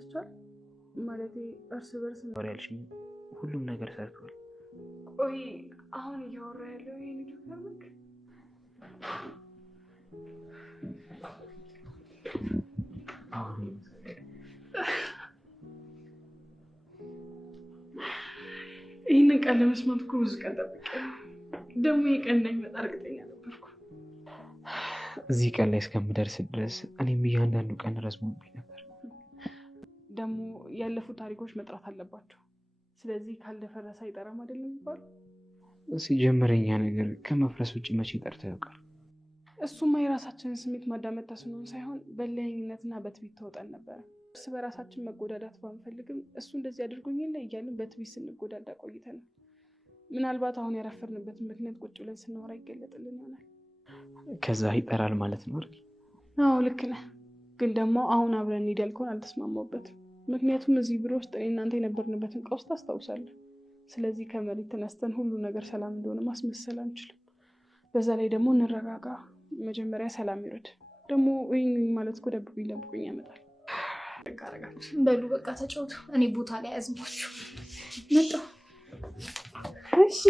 ረስቷል ማለት እርስ በርስ ነው ያልሽኝ ሁሉም ነገር ሰርቷል። ቆይ አሁን እያወራ ያለው ይሄን ጆከር ይህንን ቀን ለመስማት እኮ ብዙ ቀን ጠብቄያለሁ። ደግሞ ይሄ ቀን እንዳይመጣ እርግጠኛ ነበርኩ። እዚህ ቀን ላይ እስከምደርስ ድረስ እኔም እያንዳንዱ ቀን ረዝሞብኝ ነበር። ደግሞ ያለፉ ታሪኮች መጥራት አለባቸው። ስለዚህ ካልደፈረሰ አይጠራም አይደለም የሚባለው። ሲጀመረኛ ነገር ከመፍረስ ውጭ መቼ ጠርቶ ያውቃል? እሱማ የራሳችንን ስሜት ማዳመጥ ተስኖን ሳይሆን በለኝነትና በትዕቢት ተወጠን ነበር። እርስ በራሳችን መጎዳዳት ባንፈልግም እሱ እንደዚህ አድርጎኝ የለ እያልን በትዕቢት ስንጎዳዳ ቆይተን ምናልባት አሁን ያረፈርንበትን ምክንያት ቁጭ ብለን ስናወራ ይገለጥልን ይሆናል። ከዛ ይጠራል ማለት ነው አይደል? አዎ ልክ ነህ። ግን ደግሞ አሁን አብረን እንሂድ ያልከውን አልተስማማሁበትም። ምክንያቱም እዚህ ቢሮ ውስጥ እኔ እናንተ የነበርንበትን ቀውስ ታስታውሳለህ። ስለዚህ ከመሬት ተነስተን ሁሉ ነገር ሰላም እንደሆነ ማስመሰል አንችልም። በዛ ላይ ደግሞ እንረጋጋ። መጀመሪያ ሰላም ይረድ። ደግሞ ይህን ማለት እኮ ደብቁኝ ያመጣል። በሉ በቃ ተጫወቱ። እኔ ቦታ ላይ ያዝንኳችሁ መጣሁ። እሺ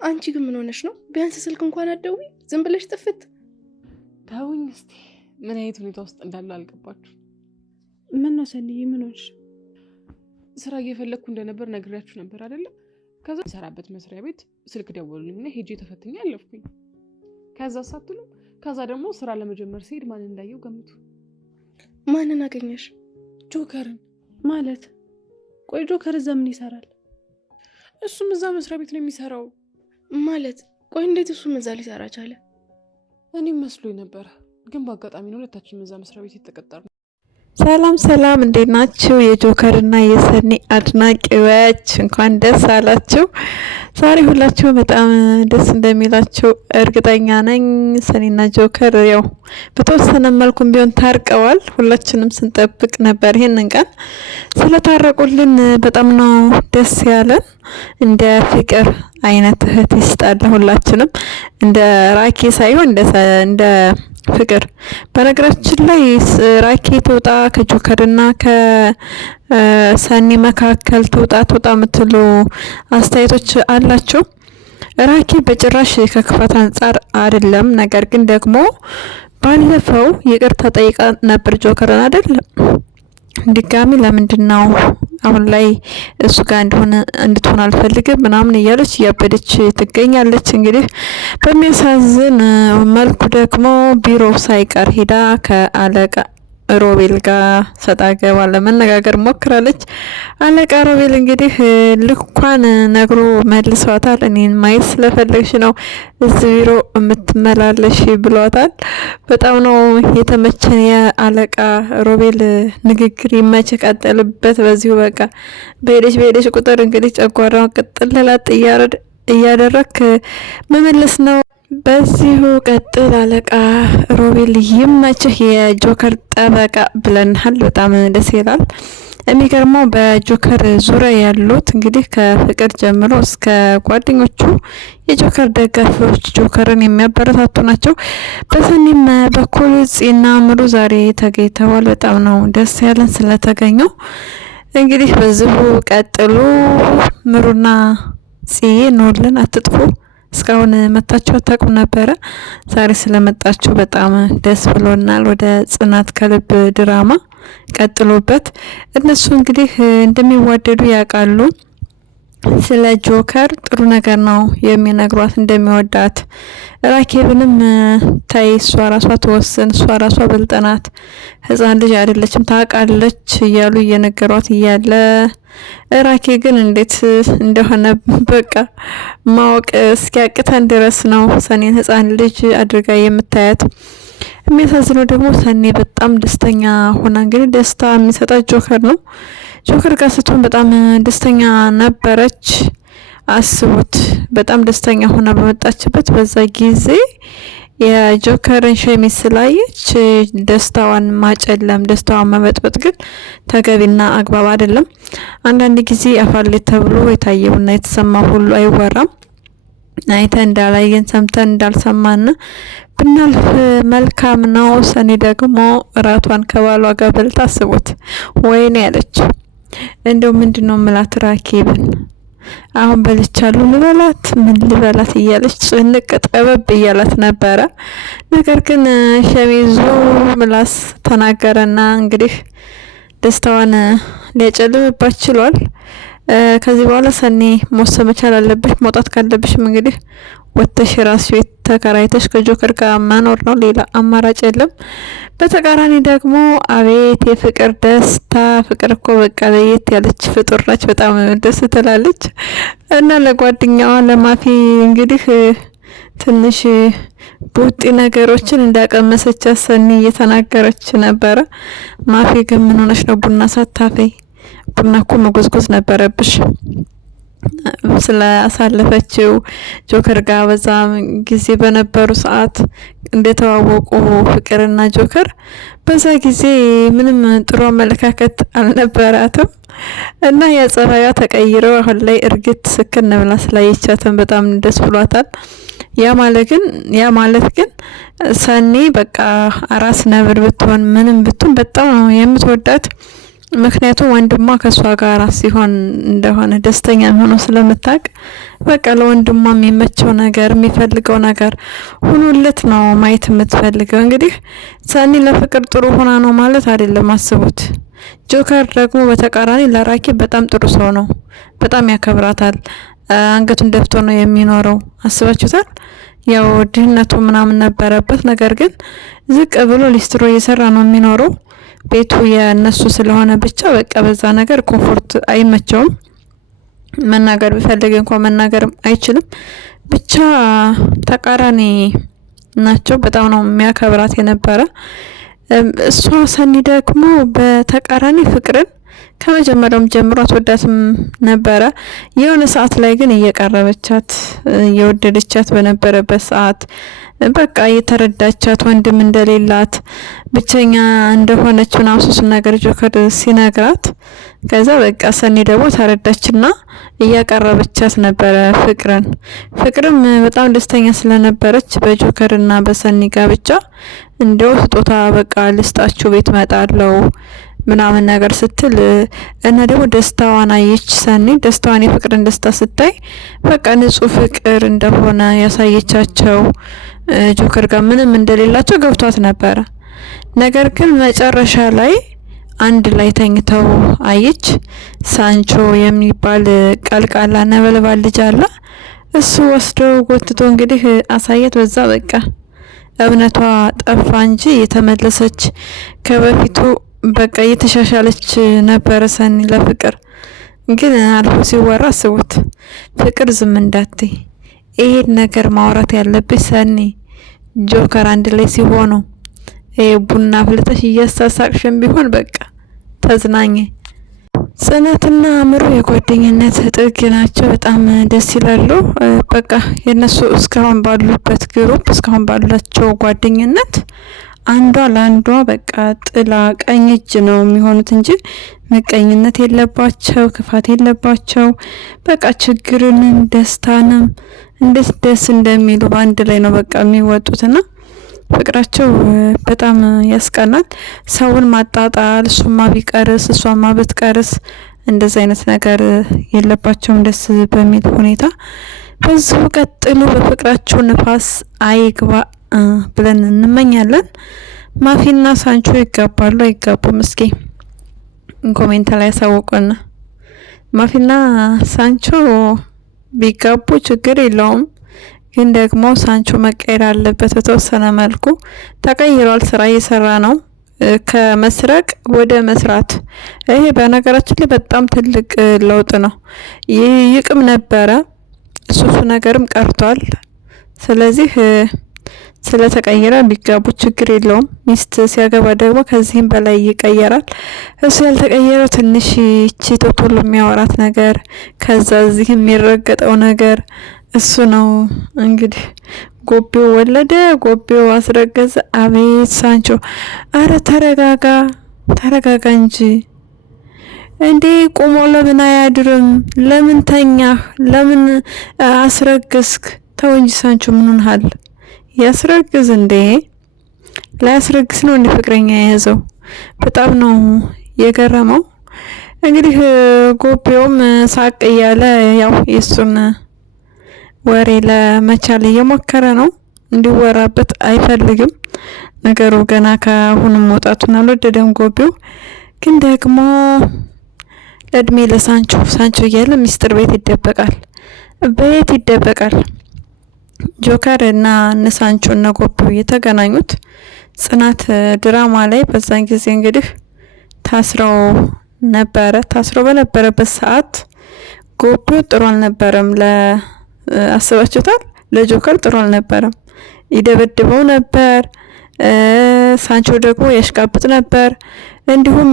አንቺ ግን ምን ሆነሽ ነው? ቢያንስ ስልክ እንኳን አትደውይ፣ ዝም ብለሽ ጥፍት። ተውኝ እስቲ። ምን አይነት ሁኔታ ውስጥ እንዳለው አልገባችሁ? ምን ነው ሰኒ፣ ምን ሆነሽ? ስራ እየፈለግኩ እንደነበር ነግሬያችሁ ነበር አይደለ? ከዛ ሰራበት መስሪያ ቤት ስልክ ደወሉልኝና ሄጄ ተፈትኜ አለፍኩኝ። ከዛ ሳትሉ ከዛ ደግሞ ስራ ለመጀመር ሲሄድ ማን እንዳየው ገምቱ። ማንን አገኘሽ? ጆከርን። ማለት ቆይ ጆከር እዛ ምን ይሰራል? እሱም እዛ መስሪያ ቤት ነው የሚሰራው። ማለት ቆይ እንዴት እሱም እዛ ሊሰራ ቻለ? እኔም መስሎኝ ነበር፣ ግን በአጋጣሚ ነው ሁለታችንም እዛ መስሪያ ቤት የተቀጠርነው። ሰላም እንዴት ናችሁ? የጆከር እና የሰኒ አድናቂዎች እንኳን ደስ አላችሁ። ዛሬ ሁላችሁ በጣም ደስ እንደሚላችሁ እርግጠኛ ነኝ። ሰኒና ጆከር ያው በተወሰነ መልኩም ቢሆን ታርቀዋል። ሁላችንም ስንጠብቅ ነበር ይሄንን ቀን። ስለታረቁልን በጣም ነው ደስ ያለን። እንደ ፍቅር አይነት እህት ይስጣል ሁላችንም። እንደ ራኬ ሳይሆን እንደ ፍቅር። በነገራችን ላይ ራኬ ተውጣ ከጆከርና ከሰኒ መካከል ተውጣ የምትሉ አስተያየቶች አላችሁ። ራኬ በጭራሽ ከክፋት አንጻር አይደለም። ነገር ግን ደግሞ ባለፈው ይቅርታ ጠይቃ ነበር ጆከርን አይደለም። ድጋሚ ለምንድነው አሁን ላይ እሱ ጋር እንድትሆን አልፈልግም ምናምን እያለች እያበደች ትገኛለች። እንግዲህ በሚያሳዝን መልኩ ደግሞ ቢሮ ሳይቀር ሄዳ ከአለቃ ሮቤል ጋር ሰጣ ገባ ለመነጋገር ሞክራለች። አለቃ ሮቤል እንግዲህ ልኳን ነግሮ መልሷታል። እኔን ማየት ስለፈለግሽ ነው እዚህ ቢሮ የምትመላለሽ ብሏታል። በጣም ነው የተመቸን የአለቃ ሮቤል ንግግር። ይመች፣ ቀጥልበት በዚሁ በቃ በሄደሽ ቁጥር እንግዲህ ጨጓራውን ቅጥልላት እያደረክ መመለስ ነው። በዚሁ ቀጥል አለቃ ሮቤል፣ ይመችህ የጆከር ጠበቃ ብለናል። በጣም ደስ ይላል። የሚገርመው በጆከር ዙሪያ ያሉት እንግዲህ ከፍቅር ጀምሮ እስከ ጓደኞቹ የጆከር ደጋፊዎች ጆከርን የሚያበረታቱ ናቸው። በሰኒም በኩል ጺና ምሩ ዛሬ ተገኝተዋል። በጣም ነው ደስ ያለን ስለተገኘው። እንግዲህ በዚሁ ቀጥሉ። ምሩና ጺዬ ኖልን፣ አትጥፉ። እስካሁን መጣችሁ አታውቁም ነበረ። ዛሬ ስለመጣችሁ በጣም ደስ ብሎናል። ወደ ጽናት ከልብ ድራማ ቀጥሎበት። እነሱ እንግዲህ እንደሚዋደዱ ያውቃሉ። ስለ ጆከር ጥሩ ነገር ነው የሚነግሯት እንደሚወዳት። ራኬብንም ታይ እሷ ራሷ ተወሰን፣ እሷ ራሷ በልጠናት፣ ህፃን ልጅ አይደለችም ታውቃለች እያሉ እየነገሯት እያለ ራኬ ግን እንዴት እንደሆነ በቃ ማወቅ እስኪያቅተን ድረስ ነው ሰኔን ህፃን ልጅ አድርጋ የምታያት። የሚያሳዝነው ደግሞ ሰኔ በጣም ደስተኛ ሆና እንግዲህ ደስታ የሚሰጣት ጆከር ነው። ጆከር ጋር ስትሆን በጣም ደስተኛ ነበረች። አስቡት፣ በጣም ደስተኛ ሆና በመጣችበት በዛ ጊዜ የጆከርን ሸሚዝ ስላየች ደስታዋን ማጨለም፣ ደስታዋን መበጥበጥ ግን ተገቢና አግባብ አይደለም። አንዳንድ ጊዜ አፋሌ ተብሎ የታየውና የተሰማ ሁሉ አይወራም። አይተን እንዳላየን ሰምተን እንዳልሰማን ብናልፍ መልካም ነው። ሰኒ ደግሞ እራቷን ከባሏ ጋር በልታ አስቡት። ወይኔ ያለች እንደው ምንድነው ምላት ራኬብን አሁን በልቻለሁ ልበላት ምን ልበላት እያለች ጭንቅ ጠበብ እያላት ነበረ። ነገር ግን ሸሚዙ ምላስ ተናገረና እንግዲህ ደስታዋን ሊያጨልምባት ችሏል። ከዚህ በኋላ ሰኒ መወሰን መቻል አለብሽ። መውጣት ካለብሽም እንግዲህ ወጥተሽ ራስሽ ቤት ተከራይተሽ ከጆከር ጋር መኖር ነው፣ ሌላ አማራጭ የለም። በተቃራኒ ደግሞ አቤት የፍቅር ደስታ! ፍቅር እኮ በቃ ለየት ያለች ፍጡር ነች። በጣም ደስ ትላለች። እና ለጓደኛዋ ለማፊ እንግዲህ ትንሽ ቡጢ ነገሮችን እንዳቀመሰች ሰኒ እየተናገረች ነበረ። ማፊ ግን ምን ሆነሽ ነው ቡና ሳታፈይ? ቡና እኮ መጎዝጎዝ ነበረብሽ ስላሳለፈችው ጆከር ጋር በዛ ጊዜ በነበሩ ሰዓት እንደተዋወቁ ፍቅርና ጆከር በዛ ጊዜ ምንም ጥሩ አመለካከት አልነበራትም እና የጸባዩ ተቀይረው አሁን ላይ እርግጥ ስክን ብላ ስላየቻትን በጣም ደስ ብሏታል። ያ ማለት ግን ሰኒ በቃ አራስ ነብር ብትሆን ምንም ብትሆን በጣም ነው የምትወዳት። ምክንያቱም ወንድሟ ከሷ ጋር ሲሆን እንደሆነ ደስተኛ ሆኖ ስለምታውቅ በቃ ለወንድሟ የሚመቸው ነገር የሚፈልገው ነገር ሁሉለት ነው ማየት የምትፈልገው። እንግዲህ ሰኒ ለፍቅር ጥሩ ሆና ነው ማለት አይደለም፣ አስቡት። ጆከር ደግሞ በተቃራኒ ለራኪ በጣም ጥሩ ሰው ነው፣ በጣም ያከብራታል። አንገቱን ደፍቶ ነው የሚኖረው። አስባችሁታል? ያው ድህነቱ ምናምን ነበረበት፣ ነገር ግን ዝቅ ብሎ ሊስትሮ እየሰራ ነው የሚኖረው። ቤቱ የነሱ ስለሆነ ብቻ በቃ በዛ ነገር ኮምፎርት አይመቸውም። መናገር ቢፈልግ እንኳን መናገርም አይችልም። ብቻ ተቃራኒ ናቸው። በጣም ነው የሚያከብራት የነበረ። እሷ ሰኒ ደግሞ በተቃራኒ ፍቅርን ከመጀመሪያውም ጀምሮ አትወዳትም ነበረ። የሆነ ሰዓት ላይ ግን እየቀረበቻት እየወደደቻት በነበረበት ሰዓት በቃ እየተረዳቻት ወንድም እንደሌላት ብቸኛ እንደሆነች ምናምን ሶስት ነገር ጆከር ሲነግራት ከዛ በቃ ሰኒ ደግሞ ተረዳችና እያቀረበቻት ነበረ ፍቅርም በጣም ደስተኛ ስለነበረች በጆከርና በሰኒ ጋብቻ እንደው ስጦታ በቃ ልስጣችሁ ቤት መጣለው ምናምን ነገር ስትል እና ደግሞ ደስታዋን አየች ሰኒ። ደስታዋን የፍቅርን ደስታ ስታይ በቃ ንጹህ ፍቅር እንደሆነ ያሳየቻቸው ጆከር ጋር ምንም እንደሌላቸው ገብቷት ነበረ። ነገር ግን መጨረሻ ላይ አንድ ላይ ተኝተው አየች። ሳንቾ የሚባል ቀልቃላ ነበልባል ልጅ አለ። እሱ ወስዶ ጎትቶ እንግዲህ አሳየት። በዛ በቃ እምነቷ ጠፋ እንጂ የተመለሰች ከበፊቱ በቃ እየተሻሻለች ነበረ ሰኒ ለፍቅር። ግን አልፎ ሲወራ አስቡት፣ ፍቅር ዝም እንዳትይ፣ ይሄን ነገር ማውራት ያለብሽ ሰኒ ጆከር አንድ ላይ ሲሆኑ ቡና ፍልተሽ እያሳሳቅሽም ቢሆን በቃ ተዝናኝ። ጽናትና አምሮ የጓደኝነት ጥግ ናቸው። በጣም ደስ ይላሉ። በቃ የነሱ እስካሁን ባሉበት ግሩፕ እስካሁን ባላቸው ጓደኝነት አንዷ ለአንዷ በቃ ጥላ ቀኝ እጅ ነው የሚሆኑት እንጂ ምቀኝነት የለባቸው፣ ክፋት የለባቸው። በቃ ችግርንም ደስታንም እንዴት ደስ እንደሚሉ በአንድ ላይ ነው በቃ የሚወጡትና ፍቅራቸው በጣም ያስቀናል። ሰውን ማጣጣል፣ እሱማ ቢቀርስ እሷማ ብትቀርስ እንደዛ አይነት ነገር የለባቸውም። ደስ በሚል ሁኔታ በዚሁ ቀጥሉ። በፍቅራቸው ንፋስ አይግባ ብለን እንመኛለን። ማፊና ሳንቾ ይጋባሉ አይጋቡም? እስኪ ኮሜንት ላይ ያሳውቁን። ማፊና ሳንቾ ቢጋቡ ችግር የለውም፣ ግን ደግሞ ሳንቾ መቀየር አለበት። በተወሰነ መልኩ ተቀይሯል። ስራ እየሰራ ነው፣ ከመስረቅ ወደ መስራት። ይሄ በነገራችን ላይ በጣም ትልቅ ለውጥ ነው። ይቅም ነበረ እሱ ነገርም ቀርቷል። ስለዚህ ስለተቀየረ ቢጋቡ ችግር የለውም። ሚስት ሲያገባ ደግሞ ከዚህም በላይ ይቀየራል። እሱ ያልተቀየረው ትንሽ እቺ ቶሎ የሚያወራት ነገር ከዛ እዚህ የሚረገጠው ነገር እሱ ነው። እንግዲህ ጎቤው ወለደ፣ ጎቤው አስረገዘ። አቤት ሳንቾ! አረ ተረጋጋ እንጂ እንዴ! ቆሞ ለምን አያድርም? ለምን ተኛህ? ለምን አስረገዝክ? ተው እንጂ ሳንቾ ምን ሆነሃል? ያስረግዝ እንዴ? ላያስረግዝ ነው እንደ ፍቅረኛ የያዘው? በጣም ነው የገረመው። እንግዲህ ጎቤውም ሳቅ እያለ ያው የሱን ወሬ ለመቻል እየሞከረ ነው። እንዲወራበት አይፈልግም። ነገሩ ገና ከአሁንም መውጣቱን አልወደደም ጎቤው። ግን ደግሞ ለእድሜ ለሳንቾ እያለ ሚስጥር ቤት ይደበቃል። በየት ይደበቃል? ጆከር እና ሳንቾ እና ጎቤው የተገናኙት ጽናት ድራማ ላይ በዛን ጊዜ እንግዲህ ታስረው በነበረበት ሰዓት ጎቤው ጥሩ አልነበረም። አስባችሁታል? ለጆከር ጥሩ አልነበረም። ይደበድበው ነበር። ሳንቾ ደግሞ ያሽቃብጥ ነበር። እንዲሁም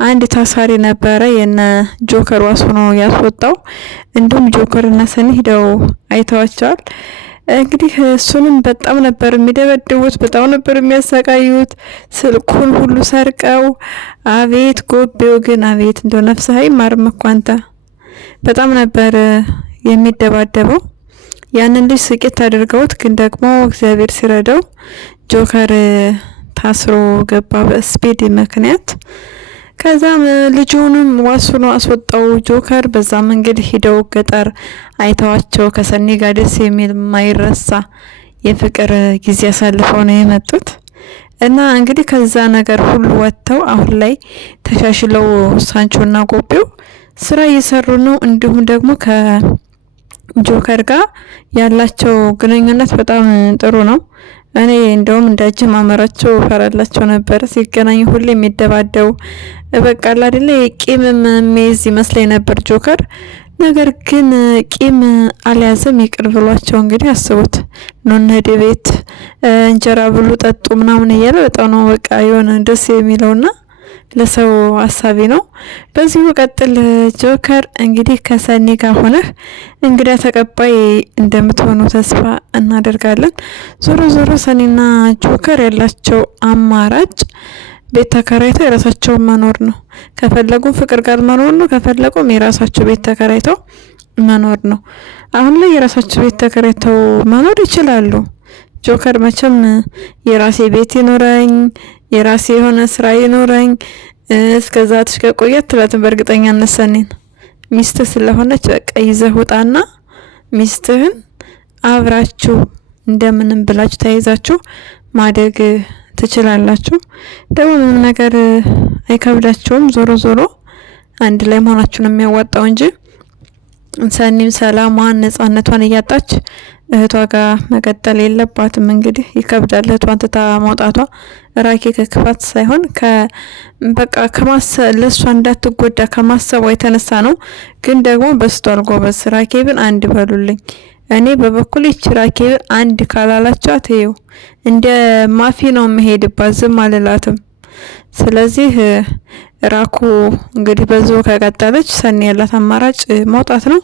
አንድ ታሳሪ ነበረ የነ ጆከር ዋስ ሆኖ ያስወጣው። እንዲሁም ጆከር እና ሰኒ ሄደው አይተዋቸዋል። እንግዲህ እሱንም በጣም ነበር የሚደበድቡት፣ በጣም ነበር የሚያሰቃዩት፣ ስልኩን ሁሉ ሰርቀው። አቤት ጎቤው ግን አቤት እንደው ነፍስህ አይማርም እኮ አንተ። በጣም ነበር የሚደባደበው። ያንን ልጅ ስቄት አድርገውት፣ ግን ደግሞ እግዚአብሔር ሲረዳው ጆከር ታስሮ ገባ በስፔድ ምክንያት። ከዛም ልጁንም ዋሱኖ አስወጣው ጆከር። በዛ መንገድ ሄደው ገጠር አይተዋቸው ከሰኒ ጋር ደስ የሚል ማይረሳ የፍቅር ጊዜ አሳልፈው ነው የመጡት። እና እንግዲህ ከዛ ነገር ሁሉ ወጥተው አሁን ላይ ተሻሽለው ሳንቾና ጎቤው ስራ እየሰሩ ነው። እንዲሁም ደግሞ ከጆከር ጋር ያላቸው ግንኙነት በጣም ጥሩ ነው። እኔ እንደውም እንዳጀማመራቸው ፈራላቸው ነበር። ሲገናኙ ሁሌ የሚደባደው በቃ አይደለ ቂምም ሜዝ ይመስለኝ ነበር ጆከር። ነገር ግን ቂም አልያዘም፣ ይቅር ብሏቸው። እንግዲህ አስቡት ኖነደ ቤት እንጀራ ብሉ ጠጡ ምናምን እያለ በጣም ነው በቃ የሆነ ደስ የሚለውና ለሰው አሳቢ ነው። በዚሁ ቀጥል ጆከር። እንግዲህ ከሰኒ ጋር ሆነህ እንግዳ ተቀባይ እንደምትሆኑ ተስፋ እናደርጋለን። ዞሮ ሰኒና ጆከር ያላቸው አማራጭ ቤት ተከራይተው የራሳቸውን መኖር ነው። ከፈለጉ ፍቅር ጋር መኖር ነው፣ ከፈለጉም የራሳቸው ቤት ተከራይተው መኖር ነው። አሁን ላይ የራሳቸው ቤት ተከራይተው መኖር ይችላሉ። ጆከር መቼም የራሴ ቤት ይኖረኝ፣ የራሴ የሆነ ስራ ይኖረኝ እስከዛ ተሽከቆየት ትላትን በእርግጠኛነት ሰኒን ሚስት ስለሆነች በቃ ይዘህ ውጣና ሚስትህን አብራችሁ እንደምንም ብላችሁ ተያይዛችሁ ማደግ ትችላላችሁ። ደግሞ ምንም ነገር አይከብዳቸውም። ዞሮ አንድ ላይ መሆናችሁ ነው የሚያዋጣው እንጂ ሰኒም ሰላሟን ነጻነቷን እያጣች እህቷ ጋር መቀጠል የለባትም። እንግዲህ ይከብዳል እህቷን ትታ መውጣቷ። ራኬ ከክፋት ሳይሆን በቃ ለእሷ እንዳትጎዳ ከማሰቧ የተነሳ ነው። ግን ደግሞ በስቷል ጎበዝ። ራኬብን አንድ በሉልኝ። እኔ በበኩል ይች ራኬብን አንድ ካላላችኋት ይኸው እንደ ማፊ ነው መሄድባት፣ ዝም አልላትም። ስለዚህ ራኩ እንግዲህ በዚሁ ከቀጠለች ሰኒ ያላት አማራጭ መውጣት ነው።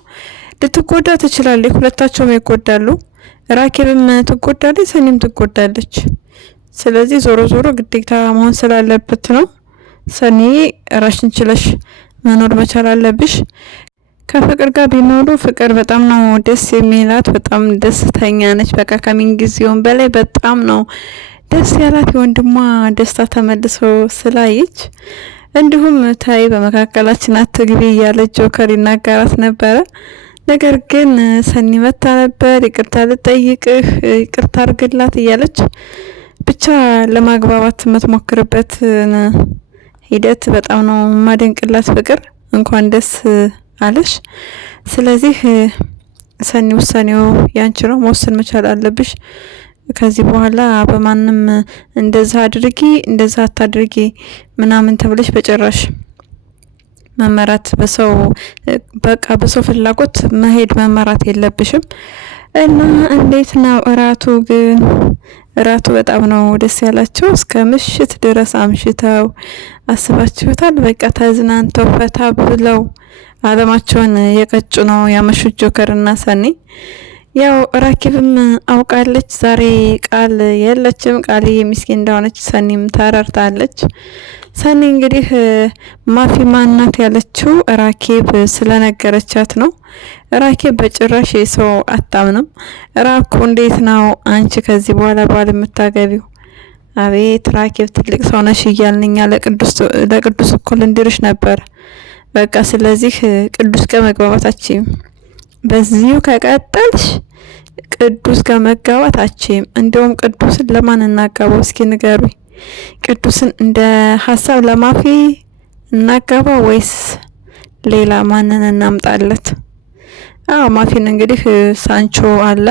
ልትጎዳ ትችላለች፣ ሁለታቸውም ይጎዳሉ። ራኬብም ትጎዳለች፣ ሰኒም ትጎዳለች። ስለዚህ ዞሮ ግዴታ መሆን ስላለበት ነው። ሰኒ ራሽን ችለሽ መኖር መቻል አለብሽ። ከፍቅር ጋር ቢኖሩ ፍቅር በጣም ነው ደስ የሚላት፣ በጣም ደስተኛ ነች። በቃ ከምን በላይ በጣም ነው ደስ ያላት የወንድሟ ደስታ ተመልሶ ስላየች። እንዲሁም ታይ በመካከላችን አትግቢ እያለ ጆከር ይናገራት ነበረ። ነገር ግን ሰኒ መታ ነበር ይቅርታ ልጠይቅህ፣ ይቅርታ አርግላት እያለች ብቻ ለማግባባት የምትሞክርበት ሂደት በጣም ነው ማደንቅላት። ፍቅር እንኳን ደስ አለሽ። ስለዚህ ሰኒ ውሳኔው ያንቺ ነው፣ መወሰን መቻል አለብሽ። ከዚህ በኋላ በማንም እንደዛ አድርጊ እንደዛ አታድርጊ ምናምን ተብለሽ በጭራሽ መመራት በሰው ፍላጎት መመራት የለብሽም። እና እንዴት ነው እራቱ? ግን እራቱ በጣም ነው ደስ ያላቸው። እስከ ምሽት ድረስ አምሽተው አስባችሁታል? በቃ ተዝናንተው ፈታ ብለው አለማቸውን የቀጩ ነው ያመሹት ጆከር እና ሰኒ። ያው ራኬብም አውቃለች። ዛሬ ቃል የለችም። ቃል ምስኪን እንደሆነች ሰኒም ተረርታለች። ሰኒ እንግዲህ ማፊ ማናት ያለችው ራኬብ ስለነገረቻት ነው። ራኬብ በጭራሽ ሰው አታምንም። ራኩ እንዴት ነው አንቺ ከዚህ በኋላ ባል የምታገቢው? አቤት ራኬብ ትልቅ ሰው ነሽ እያልንኛ ለቅዱስ እኩል እንድርሽ ነበር። በቃ ስለዚህ ቅዱስ ከመግባባታችን በዚሁ ከቀጠልሽ ቅዱስ ከመጋባታችን እንደውም ቅዱስን ለማን እናጋባው እስኪ ንገሩኝ። ቅዱስን እንደ ሀሳብ ለማፊ እናጋባ ወይስ ሌላ ማንን እናምጣለት? አዎ ማፊን እንግዲህ ሳንቾ አለ።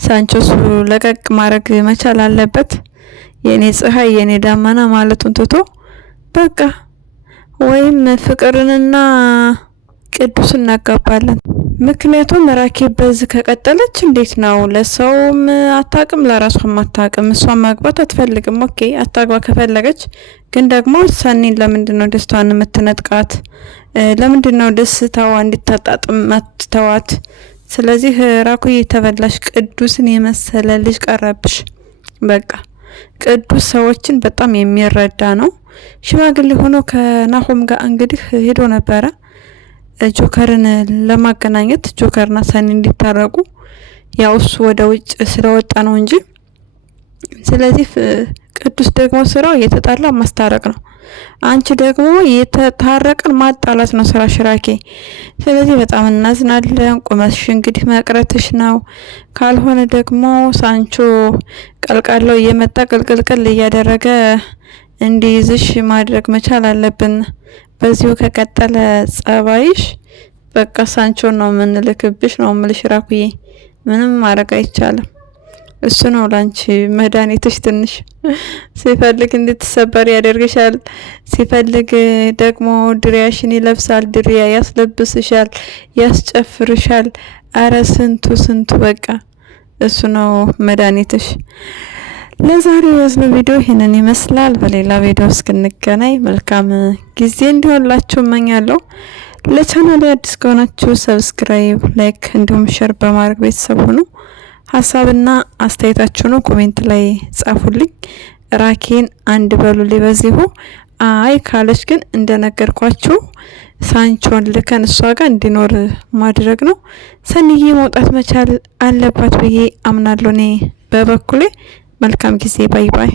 ሳንቾስ ለቀቅ ማድረግ መቻል አለበት። የኔ ፀሐይ የኔ ዳመና ማለቱን ትቶ በቃ ወይም ፍቅርንና ቅዱስን እናጋባለን። ምክንያቱም ራኬብ በዚህ ከቀጠለች እንዴት ነው ለሰውም አታቅም ለራሷም አታቅም። እሷን ማግባት አትፈልግም። ኦኬ አታግባ ከፈለገች ግን ደግሞ ሰኒን ለምንድነው ደስታዋን የምትነጥቃት? ለምንድነው ደስታዋ እንድታጣጥም አትተዋት? ስለዚህ ራኩዬ ተበላሽ። ቅዱስን የመሰለ ልጅ ቀረብሽ። በቃ ቅዱስ ሰዎችን በጣም የሚረዳ ነው። ሽማግሌ ሆኖ ከናሆም ጋር እንግዲህ ሄዶ ነበረ ጆከርን ለማገናኘት ጆከርና ሰኒ እንዲታረቁ። ያው እሱ ወደ ውጭ ስለወጣ ነው እንጂ። ስለዚህ ቅዱስ ደግሞ ስራው የተጣላ ማስታረቅ ነው። አንቺ ደግሞ የተታረቀን ማጣላት ነው ስራ ሽራኬ። ስለዚህ በጣም እናዝናለን። ቁመትሽ እንግዲህ መቅረትሽ ነው። ካልሆነ ደግሞ ሳንቾ ቀልቃለው እየመጣ ቅልቅልቅል እያደረገ እንዲይዝሽ ማድረግ መቻል አለብን። በዚሁ ከቀጠለ ጸባይሽ በቃ ሳንቾ ነው ምንልክብሽ ነው ምልሽ ራኩዬ። ምንም ማድረግ አይቻልም። እሱ ነው ላንቺ መድኃኒትሽ። ትንሽ ሲፈልግ እንድትሰበር ያደርግሻል፣ ሲፈልግ ደግሞ ድሪያሽን ይለብሳል፣ ድሪያ ያስለብስሻል፣ ያስጨፍርሻል። አረ ስንቱ በቃ እሱ ነው መድኃኒትሽ። ለዛሬው ያዝነው ቪዲዮ ይሄንን ይመስላል። በሌላ ቪዲዮ እስክንገናኝ መልካም ጊዜ እንዲሆንላችሁ እመኛለሁ። ለቻናሌ አዲስ ከሆናችሁ ሰብስክራይብ፣ ላይክ እንዲሁም ሼር በማድረግ ቤተሰብ ሁኑ። ሀሳብና አስተያየታችሁን ኮሜንት ላይ ጻፉልኝ። ራኬን አንድ በሉልኝ በዚሁ። አይ ካለች ግን እንደነገርኳችሁ ሳንቾን ልከን እሷ ጋር እንዲኖር ማድረግ ነው። ሰኒዬ መውጣት መቻል አለባት ብዬ አምናለሁ እኔ በበኩሌ። መልካም ጊዜ። ባይ ባይ።